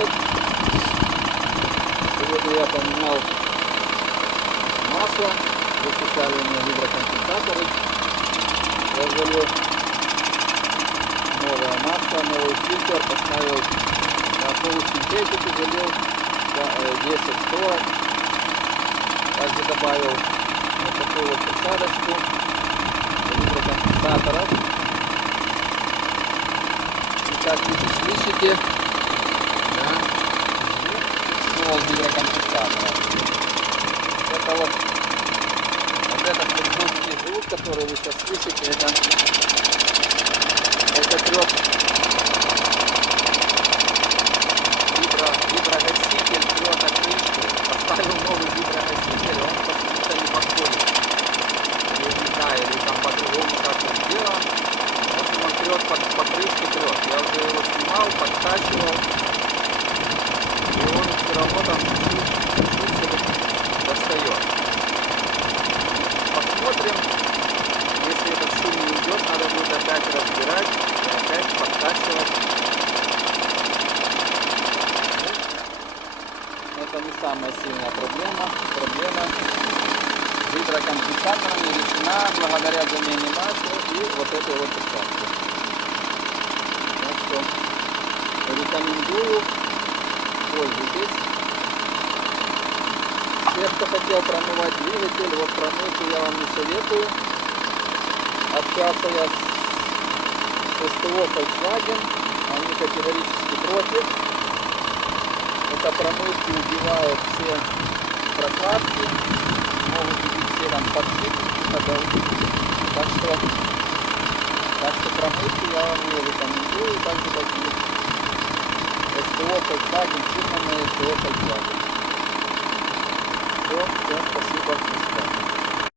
год. Сегодня я поменял масло, выпускали у меня гидрокомпенсаторы. Я залил новое масло, новый фильтр, поставил на полусинтетику, залил 10-40. Также добавил вот такую вот присадочку гидрокомпенсаторов. И как вы слышите, да, ствол гидрокомпенсатора. Это вот этот жуткий звук, который вы сейчас слышите, это трет гидрогаситель, трет на крышку. Поставил новый гидрогаситель, он почему-то не подходит. Я не знаю, или там по-другому как-то сделано. В общем, он трет по крышке, трет. Я уже его снимал, подкачивал. И он все равно там чуть-чуть достает. Посмотрим. Если этот шум не уйдет, надо будет опять разбирать и опять подкачивать. Это не самая сильная проблема. Проблема с гидрокомпенсаторами решена благодаря замене масла и вот этой вот присадки. Так что рекомендую, пользуйтесь. Те, кто хотел промывать двигатель, вот промывку я вам не советую. Общался я с СТО Volkswagen, они категорически против. Это промывки убивают все прокладки, могут убить все там подшипники, так что промывки я вам не рекомендую, так же как и СТО Volkswagen, фирменные СТО Volkswagen.